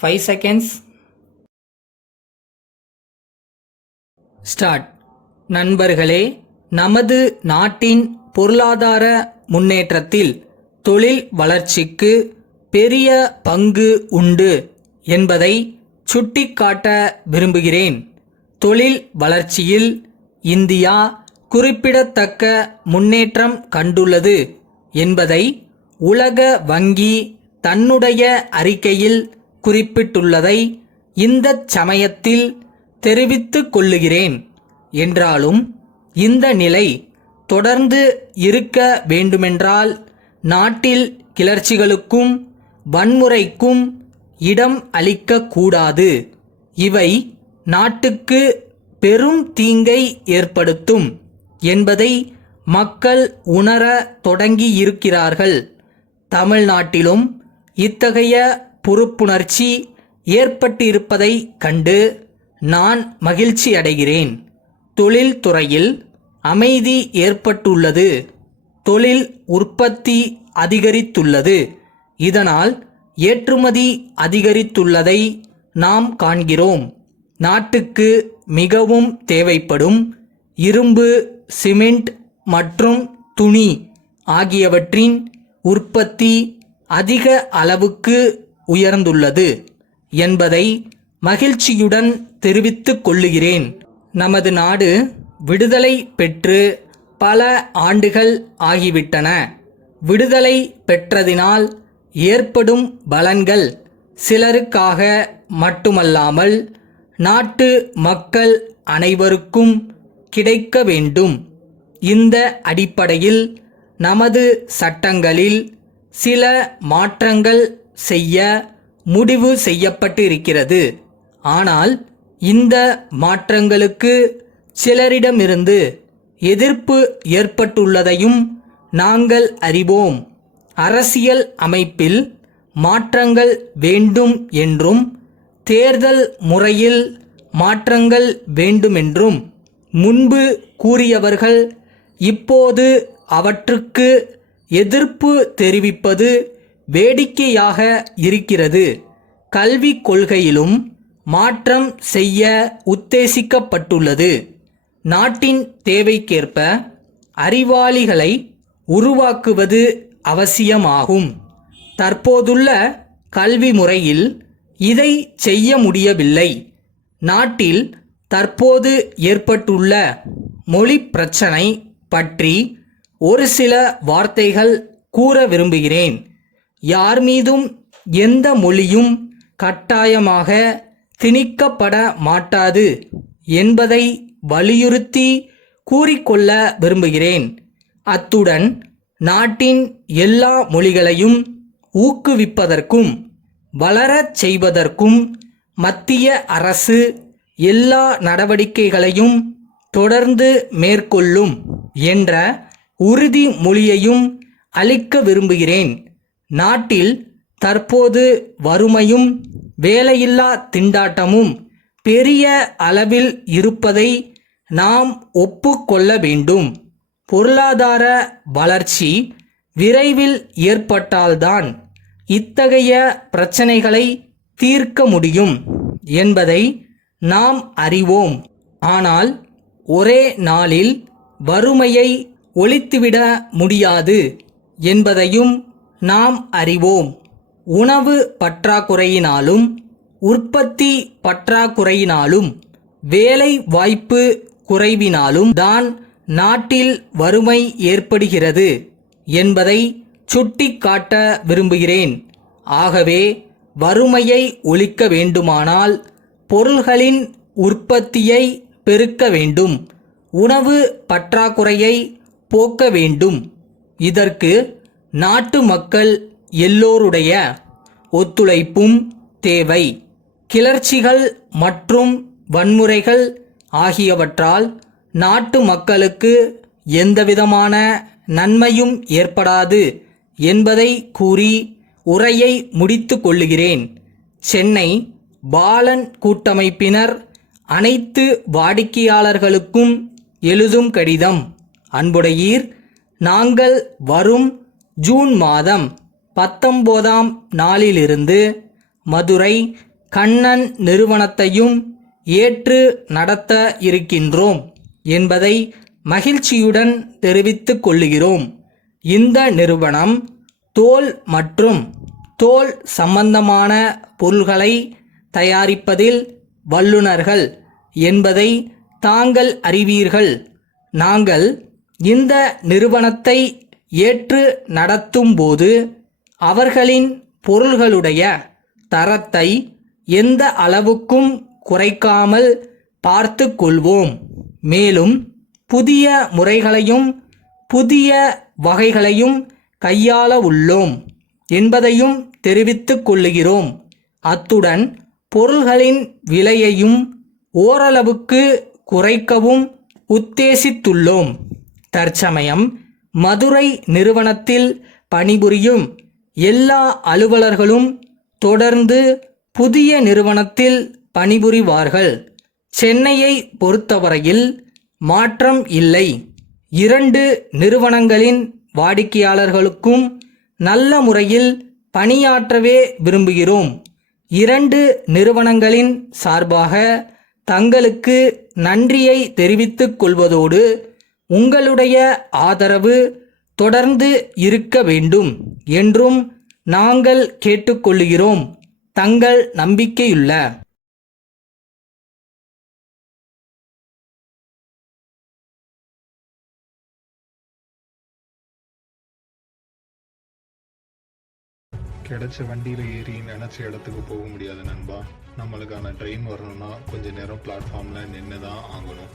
5 seconds. Start. நண்பர்களே, நமது நாட்டின் பொருளாதார முன்னேற்றத்தில் தொழில் வளர்ச்சிக்கு பெரிய பங்கு உண்டு என்பதை சுட்டிக்காட்ட விரும்புகிறேன். தொழில் வளர்ச்சியில் இந்தியா குறிப்பிடத்தக்க முன்னேற்றம் கண்டுள்ளது என்பதை உலக வங்கி தன்னுடைய அறிக்கையில் குறிப்பிட்டுள்ளதை இந்த சமயத்தில் தெரிவித்துக் கொள்ளுகிறேன். என்றாலும் இந்த நிலை தொடர்ந்து இருக்க வேண்டுமென்றால் நாட்டில் கிளர்ச்சிகளுக்கும் வன்முறைக்கும் இடம் அளிக்கக்கூடாது. இவை நாட்டுக்கு பெரும் தீங்கை ஏற்படுத்தும் என்பதை மக்கள் உணர தொடங்கியிருக்கிறார்கள். தமிழ்நாட்டிலும் இத்தகைய பொறுப்புணர்ச்சி ஏற்பட்டிருப்பதை கண்டு நான் மகிழ்ச்சி அடைகிறேன். தொழில்துறையில் அமைதி ஏற்பட்டுள்ளது. தொழில் உற்பத்தி அதிகரித்துள்ளது. இதனால் ஏற்றுமதி அதிகரித்துள்ளதை நாம் காண்கிறோம். நாட்டுக்கு மிகவும் தேவைப்படும் இரும்பு, சிமெண்ட் மற்றும் துணி ஆகியவற்றின் உற்பத்தி அதிக அளவுக்கு உயர்ந்துள்ளது என்பதை மகிழ்ச்சியுடன் தெரிவித்துக் கொள்ளுகிறேன். நமது நாடு விடுதலை பெற்று பல ஆண்டுகள் ஆகிவிட்டன. விடுதலை பெற்றதினால் ஏற்படும் பலன்கள் சிலருக்காக மட்டுமல்லாமல் நாட்டு மக்கள் அனைவருக்கும் கிடைக்க வேண்டும். இந்த அடிப்படையில் நமது சட்டங்களில் சில மாற்றங்கள் செய்ய முடிவு செய்யப்பட்டிருக்கிறது. ஆனால் இந்த மாற்றங்களுக்கு சிலரிடமிருந்து எதிர்ப்பு ஏற்பட்டுள்ளதையும் நாங்கள் அறிவோம். அரசியல் அமைப்பில் மாற்றங்கள் வேண்டும் என்றும் தேர்தல் முறையில் மாற்றங்கள் வேண்டுமென்றும் முன்பு கூறியவர்கள் இப்போது அவற்றுக்கு எதிர்ப்பு தெரிவிப்பது வேடிக்கையாக இருக்கிறது. கல்விக் கொள்கையிலும் மாற்றம் செய்ய உத்தேசிக்கப்பட்டுள்ளது. நாட்டின் தேவைக்கேற்ப அறிவாளிகளை உருவாக்குவது அவசியமாகும். தற்போதுள்ள கல்வி முறையில் இதை செய்ய முடியவில்லை. நாட்டில் தற்போது ஏற்பட்டுள்ள மொழி பிரச்சனை பற்றி ஒரு சில வார்த்தைகள் கூற விரும்புகிறேன். யார் மீதும் எந்த மொழியும் கட்டாயமாக திணிக்கப்பட மாட்டாது என்பதை வலியுறுத்தி கூறிக்கொள்ள விரும்புகிறேன். அத்துடன் நாட்டின் எல்லா மொழிகளையும் ஊக்குவிப்பதற்கும் வளரச் செய்வதற்கும் மத்திய அரசு எல்லா நடவடிக்கைகளையும் தொடர்ந்து மேற்கொள்ளும் என்ற உறுதிமொழியையும் அளிக்க விரும்புகிறேன். நாட்டில் தற்போது வறுமையும் வேலையில்லா திண்டாட்டமும் பெரிய அளவில் இருப்பதை நாம் ஒப்புக்கொள்ள வேண்டும். பொருளாதார வளர்ச்சி விரைவில் ஏற்பட்டால்தான் இத்தகைய பிரச்சனைகளை தீர்க்க முடியும் என்பதை நாம் அறிவோம். ஆனால் ஒரே நாளில் வறுமையை ஒழித்துவிட முடியாது என்பதையும் நாம் அறிவோம். உணவு பற்றாக்குறையினாலும் உற்பத்தி பற்றாக்குறையினாலும் வேலை வாய்ப்பு குறைவினாலும் தான் நாட்டில் வறுமை ஏற்படுகிறது என்பதை சுட்டிக்காட்ட விரும்புகிறேன். ஆகவே வறுமையை ஒழிக்க வேண்டுமானால் பொருள்களின் உற்பத்தியை பெருக்க வேண்டும். உணவு பற்றாக்குறையை போக்க வேண்டும். இதற்கு நாட்டு மக்கள் எல்லோருடைய ஒத்துழைப்பும் தேவை. கிளர்ச்சிகள் மற்றும் வன்முறைகள் ஆகியவற்றால் நாட்டு மக்களுக்கு எந்தவிதமான நன்மையும் ஏற்படாது என்பதை கூறி உரையை முடித்து கொள்ளுகிறேன். சென்னை பாலன் கூட்டமைப்பினர் அனைத்து வாடிக்கையாளர்களுக்கும் எழுதும் கடிதம். அன்புடையீர், நாங்கள் வரும் ஜூன் மாதம் 19ஆம் நாளிலிருந்து மதுரை, கண்ணன் நிறுவனத்தையும் ஏற்று நடத்த இருக்கின்றோம் என்பதை மகிழ்ச்சியுடன் தெரிவித்துக் கொள்கிறோம். இந்த நிறுவனம் தோல் மற்றும் தோல் சம்பந்தமான பொருள்களை தயாரிப்பதில் வல்லுநர்கள் என்பதை தாங்கள் அறிவீர்கள். நாங்கள் இந்த நிறுவனத்தை ஏற்று நடத்தும் போது அவர்களின் பொருள்களுடைய தரத்தை எந்த அளவுக்கும் குறைக்காமல் பார்த்து கொள்வோம். மேலும் புதிய முறைகளையும் புதிய வகைகளையும் கையாள உள்ளோம் என்பதையும் தெரிவித்துக் கொள்ளுகிறோம். அத்துடன் பொருள்களின் விலையையும் ஓரளவுக்கு குறைக்கவும் உத்தேசித்துள்ளோம். தற்சமயம் மதுரை நிறுவனத்தில் பணிபுரியும் எல்லா அலுவலர்களும் தொடர்ந்து புதிய நிறுவனத்தில் பணிபுரிவார்கள். சென்னையை பொறுத்தவரையில் மாற்றம் இல்லை. 2 நிறுவனங்களின் வாடிக்கையாளர்களுக்கும் நல்ல முறையில் பணியாற்றவே விரும்புகிறோம். 2 நிறுவனங்களின் சார்பாக தங்களுக்கு நன்றியை தெரிவித்துக் கொள்வதோடு உங்களுடைய ஆதரவு தொடர்ந்து இருக்க வேண்டும் என்றும் நாங்கள் கேட்டுக்கொள்கிறோம். தங்கள் நம்பிக்கையுள்ள கிடைச்ச வண்டியில் ஏறி நினச்ச இடத்துக்கு போக முடியாது நண்பா. நம்மளுக்கான ட்ரெயின் வரணும்னா கொஞ்ச நேரம் பிளாட்ஃபார்மில் நின்று தான் ஆகணும்.